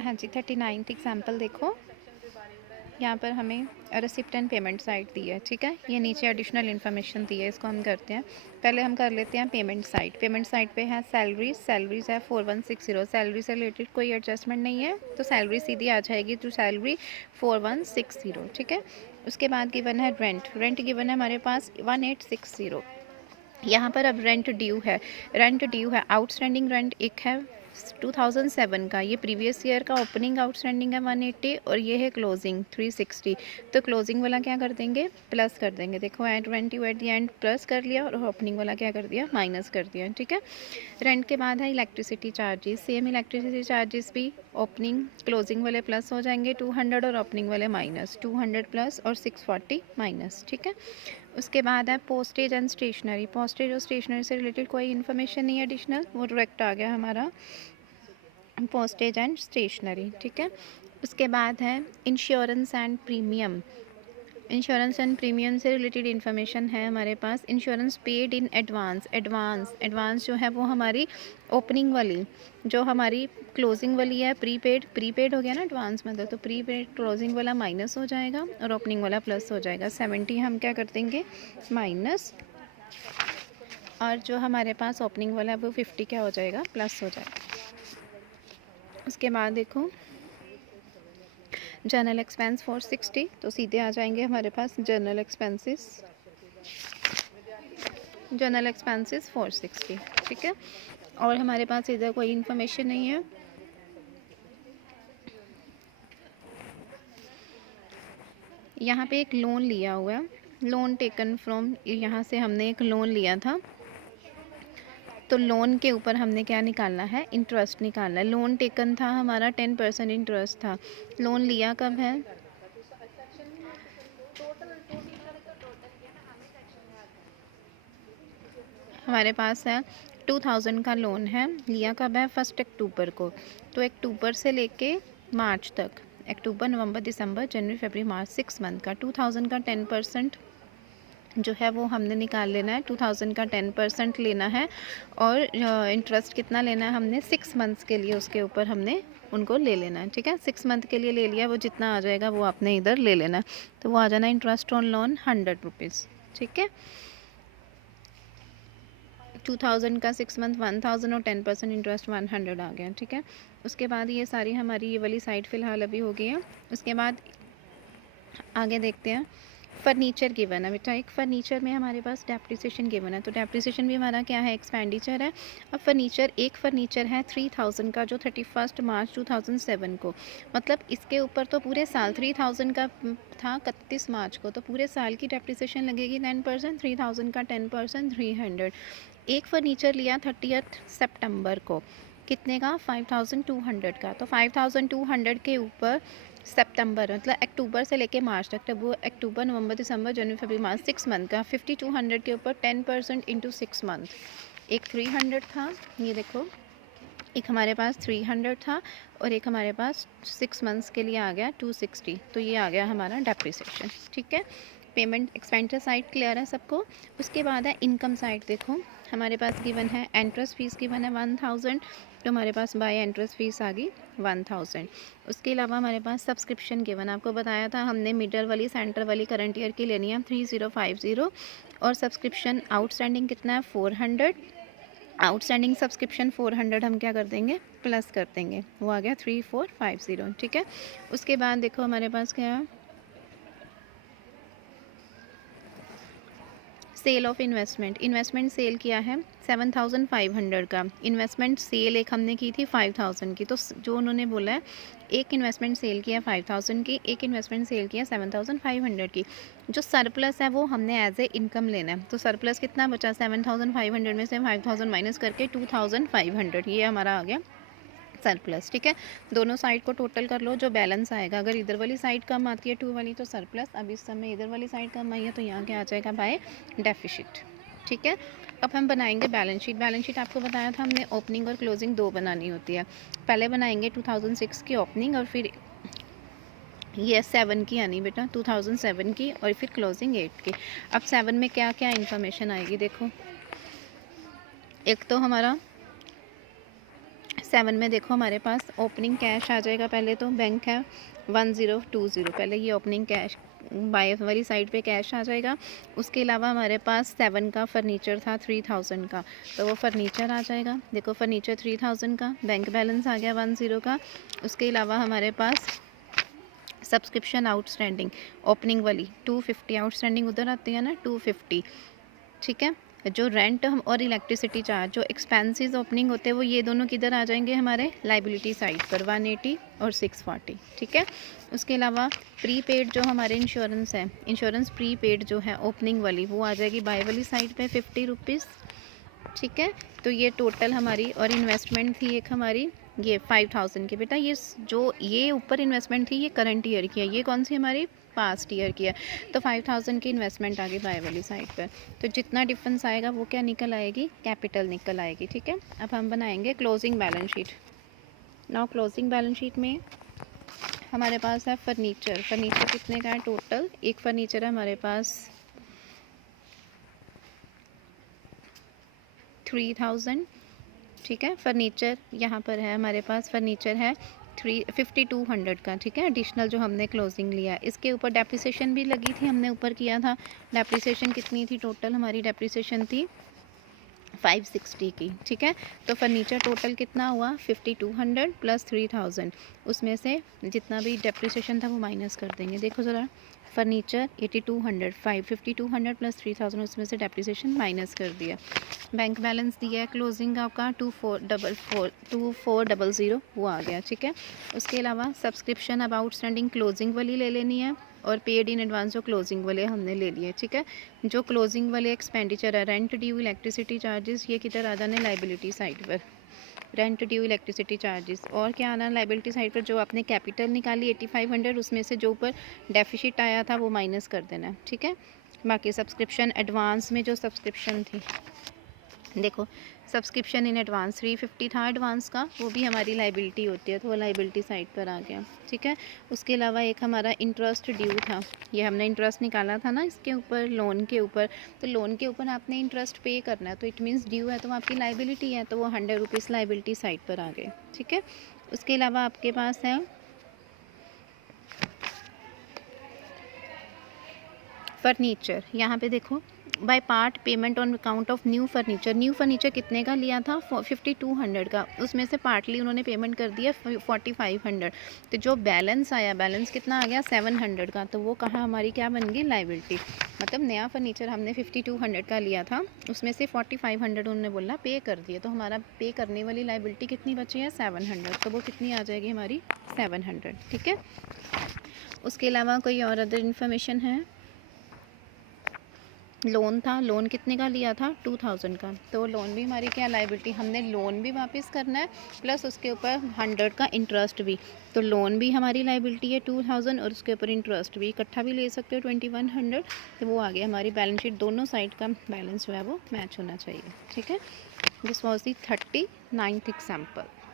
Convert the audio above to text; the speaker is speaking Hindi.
हाँ जी, 39th एग्जाम्पल देखो, यहाँ पर हमें रिसिप्ट एंड पेमेंट साइड दी है, ठीक है। ये नीचे एडिशनल इन्फॉर्मेशन दी है, इसको हम करते हैं। पहले हम कर लेते हैं पेमेंट साइड। पेमेंट साइड पे है सैलरीज है 4160। सैलरी से रिलेटेड कोई एडजस्टमेंट नहीं है, तो सैलरी सीधी आ जाएगी तो सैलरी 4160, ठीक है। उसके बाद गिवन है रेंट गिवन है हमारे पास 1860। यहाँ पर अब रेंट ड्यू है। आउटस्टैंडिंग रेंट एक है 2007 का, ये प्रीवियस ईयर का ओपनिंग आउटस्टैंडिंग है 180 और ये है क्लोजिंग 360। तो क्लोजिंग वाला क्या कर देंगे, प्लस कर देंगे। देखो at rent due at the end plus कर लिया और ओपनिंग वाला क्या कर दिया, माइनस कर दिया, ठीक है। रेंट के बाद है electricity charges. Same electricity charges भी ओपनिंग क्लोजिंग वाले प्लस हो जाएंगे 200 और ओपनिंग वाले माइनस 200 प्लस और 640 माइनस, ठीक है। उसके बाद है पोस्टेज एंड स्टेशनरी। पोस्टेज और स्टेशनरी से रिलेटेड कोई इन्फॉर्मेशन नहीं है एडिशनल, वो डायरेक्ट आ गया हमारा पोस्टेज एंड स्टेशनरी, ठीक है। उसके बाद है insurance and premium. Insurance and premium से रिलेटेड इन्फॉर्मेशन है हमारे पास। इंश्योरेंस पेड इन एडवांस जो है वो हमारी ओपनिंग वाली, जो हमारी क्लोजिंग वाली है प्रीपेड हो गया ना एडवांस मतलब, तो प्रीपेड क्लोजिंग वाला माइनस हो जाएगा और ओपनिंग वाला प्लस हो जाएगा। 70 हम क्या कर देंगे, माइनस, और जो हमारे पास ओपनिंग वाला है वो 50 क्या हो जाएगा, प्लस हो जाएगा। उसके बाद देखो जनरल एक्सपेंस 460, तो सीधे आ जाएंगे हमारे पास जनरल एक्सपेंसेस 460, ठीक है। और हमारे पास इधर कोई इन्फॉर्मेशन नहीं है। यहाँ पे एक लोन लिया हुआ है, लोन टेकन फ्रॉम, यहाँ से हमने एक लोन लिया था, तो लोन के ऊपर हमने क्या निकालना है, इंटरेस्ट निकालना है। लोन टेकन था हमारा 10% इंटरेस्ट था। लोन लिया कब है, हमारे पास है 2000 का लोन है, लिया कब है, 1 अक्टूबर को। तो अक्टूबर से लेके मार्च तक, अक्टूबर नवंबर दिसंबर जनवरी फरवरी मार्च 6 मंथ का 2000 का 10% जो है वो हमने निकाल लेना है। 2000 का 10% लेना है और इंटरेस्ट कितना लेना है हमने, 6 मंथ्स के लिए उसके ऊपर हमने उनको ले लेना है, ठीक है। 6 मंथ के लिए ले लिया, वो जितना आ जाएगा वो आपने इधर ले लेना है। तो वो आ जाना इंटरेस्ट ऑन लोन 100 रुपीज़, ठीक है। 2000 का 6 मंथ 1000 और 10% इंटरेस्ट 100 आ गया, ठीक है। उसके बाद ये सारी हमारी ये वाली साइड फ़िलहाल अभी हो गई है। उसके बाद आगे देखते हैं। फर्नीचर गिवन है बेटा, एक फर्नीचर में हमारे पास डेप्रिसिएशन गिवन है, तो डेप्रिसिएशन भी हमारा क्या है, एक्सपेंडिचर है। अब फर्नीचर, एक फर्नीचर है 3000 का जो 31 मार्च 2007 को, मतलब इसके ऊपर तो पूरे साल 3000 का था 31 मार्च को, तो पूरे साल की डेप्रिसिएशन लगेगी 10%, 3000 का 10% 300। एक फर्नीचर लिया 30 सितंबर को, कितने का, 5200 का, तो 5200 के ऊपर सितंबर मतलब अक्टूबर से लेके मार्च तक, तब वो अक्टूबर नवंबर दिसंबर जनवरी फरवरी मार्च 6 मंथ का 5200 के ऊपर 10% इंटू 6 मंथ, एक 300 था, ये देखो एक हमारे पास 300 था और एक हमारे पास 6 मंथ्स के लिए आ गया 260, तो ये आ गया हमारा डेप्रिसिएशन, ठीक है। पेमेंट एक्सपेंडिचर साइड क्लियर है सबको। उसके बाद है इनकम साइड, देखो हमारे पास गिवन है एंट्रेंस फीस गिवन है 1000, तो हमारे पास बाय एंट्रेंस फीस आ गई 1000। उसके अलावा हमारे पास सब्सक्रिप्शन गिवन, आपको बताया था हमने मिडल वाली सेंटर वाली करंट ईयर की लेनी है 3050, और सब्सक्रिप्शन आउटस्टैंडिंग कितना है 400, आउटस्टैंडिंग सब्सक्रिप्शन 400 हम क्या कर देंगे, प्लस कर देंगे, वो आ गया 3450, ठीक है। उसके बाद देखो हमारे पास क्या है, सेल ऑफ इन्वेस्टमेंट सेल किया है 7500 का, इन्वेस्टमेंट सेल एक हमने की थी 5000 की, तो जो उन्होंने बोला है एक इन्वेस्टमेंट सेल किया 5000 की, एक इन्वेस्टमेंट सेल किया 7500 की, जो सरप्लस है वो हमने एज ए इनकम लेना है। तो सरप्लस कितना बचा, 7500 में से 5000 माइनस करके 2500, ये हमारा आ गया सरप्लस, ठीक है। दोनों साइड को टोटल कर लो, जो बैलेंस आएगा, अगर इधर वाली साइड कम आती है 2 वाली तो सरप्लस, अब इस समय इधर वाली साइड कम आई है तो यहाँ क्या आ जाएगा, बाय डेफिसिट, ठीक है। अब हम बनाएंगे बैलेंस शीट। बैलेंस शीट आपको बताया था हमने ओपनिंग और क्लोजिंग 2 बनानी होती है। पहले बनाएंगे 2006 की ओपनिंग और फिर ये 7 की आनी बेटा 2007 की, और फिर क्लोजिंग 8 की। अब 7 में क्या क्या इन्फॉर्मेशन आएगी, देखो एक तो हमारा 7 में देखो हमारे पास ओपनिंग कैश आ जाएगा। पहले तो बैंक है 1020, पहले ये ओपनिंग कैश बाय वाली साइड पे कैश आ जाएगा। उसके अलावा हमारे पास 7 का फर्नीचर था 3000 का, तो वो फर्नीचर आ जाएगा। देखो फर्नीचर 3000 का, बैंक बैलेंस आ गया 10 का। उसके अलावा हमारे पास सब्सक्रिप्शन आउटस्टैंडिंग ओपनिंग वाली 250 आउटस्टैंडिंग उधर आती है ना 250, ठीक है। जो रेंट हम और इलेक्ट्रिसिटी चार्ज जो एक्सपेंसेस ओपनिंग होते हैं वो ये दोनों किधर आ जाएंगे हमारे लाइबिलिटी साइड पर 180 और 640, ठीक है। उसके अलावा प्रीपेड जो हमारे इंश्योरेंस है, इंश्योरेंस प्रीपेड जो है ओपनिंग वाली वो आ जाएगी बाय वाली साइड पे 50 रुपीज़, ठीक है। तो ये टोटल हमारी और इन्वेस्टमेंट थी एक हमारी ये 5000 की। बेटा ये ऊपर इन्वेस्टमेंट थी ये करंट ईयर की है, ये कौन सी हमारी पास्ट ईयर की है। तो 5000 की इन्वेस्टमेंट आ गई बाय वाली साइड पर। तो जितना डिफरेंस आएगा वो क्या निकल आएगी, कैपिटल निकल आएगी, ठीक है। अब हम बनाएंगे closing balance sheet. Now closing balance sheet में हमारे पास है फर्नीचर। फर्नीचर कितने का है टोटल, एक फर्नीचर है हमारे पास 3000, ठीक है। फर्नीचर यहाँ पर है हमारे पास, फर्नीचर है 5200 का, ठीक है। एडिशनल जो हमने क्लोजिंग लिया, इसके ऊपर डेप्रिसिएशन भी लगी थी, हमने ऊपर किया था। डेप्रिसिएशन कितनी थी टोटल, हमारी डेप्रिसिएशन थी 560 की, ठीक है। तो फर्नीचर टोटल कितना हुआ 5200 प्लस 3000, उसमें से जितना भी डेप्रिसिएशन था वो माइनस कर देंगे। देखो ज़रा, फर्नीचर 8200, 5200 प्लस 3000, उसमें से डेप्रिसिएशन माइनस कर दिया। बैंक बैलेंस दिया है क्लोजिंग आपका 2400 वो आ गया, ठीक है। उसके अलावा सब्सक्रिप्शन अब आउटस्टैंडिंग क्लोजिंग वाली ले लेनी है और पेड इन एडवांस जो क्लोजिंग वाले हमने ले लिए, ठीक है। जो क्लोजिंग वाले एक्सपेंडिचर है रेंट ड्यू इलेक्ट्रिसिटी चार्जेस, ये किधर आ जाने लाइबिलिटी साइड पर, रेंट ड्यू इलेक्ट्रिसिटी चार्जेस। और क्या आना लाइबिलिटी साइड पर, जो आपने कैपिटल निकाली 8500 उसमें से जो ऊपर डेफिसिट आया था वो माइनस कर देना है, ठीक है। बाकी सब्सक्रिप्शन एडवांस में जो सब्सक्रिप्शन थी, देखो सब्सक्रिप्शन इन एडवांस 350 था एडवांस का, वो भी हमारी लाइबिलिटी होती है, तो वो लाइबिलिटी साइड पर आ गया, ठीक है। उसके अलावा एक हमारा इंटरेस्ट ड्यू था, ये हमने इंटरेस्ट निकाला था ना इसके ऊपर लोन के ऊपर, तो लोन के ऊपर आपने इंटरेस्ट पे करना है, तो इट मीन्स ड्यू है तो आपकी लाइबिलिटी है, तो वो 100 रुपीज़ लाइबिलिटी साइड पर आ गए, ठीक है। उसके अलावा आपके पास है फर्नीचर, यहाँ पे देखो by part payment on account of new furniture. New furniture कितने का लिया था 5200 का, उसमें से पार्टली उन्होंने पेमेंट कर दिया 4500, तो जो बैलेंस आया, बैलेंस कितना आ गया 700 का, तो वो कहाँ हमारी क्या बन गई लाइबिलिटी। मतलब नया फर्नीचर हमने 5200 का लिया था, उसमें से 4500 उन्होंने बोला पे कर दिया, तो हमारा पे करने वाली लाइबिलिटी कितनी बची है 700, तो वो कितनी आ जाएगी हमारी 700, ठीक है। उसके अलावा कोई और अदर इन्फॉर्मेशन है, लोन था, लोन कितने का लिया था 2000 का, तो लोन भी हमारी क्या लाइबिलिटी, हमने लोन भी वापस करना है प्लस उसके ऊपर 100 का इंटरेस्ट भी, तो लोन भी हमारी लाइबिलिटी है 2000 और उसके ऊपर इंटरेस्ट भी इकट्ठा भी ले सकते हो 2100, तो वो आ गया हमारी बैलेंस शीट। दोनों साइड का बैलेंस जो है वो मैच होना चाहिए, ठीक है। This was the 39th example.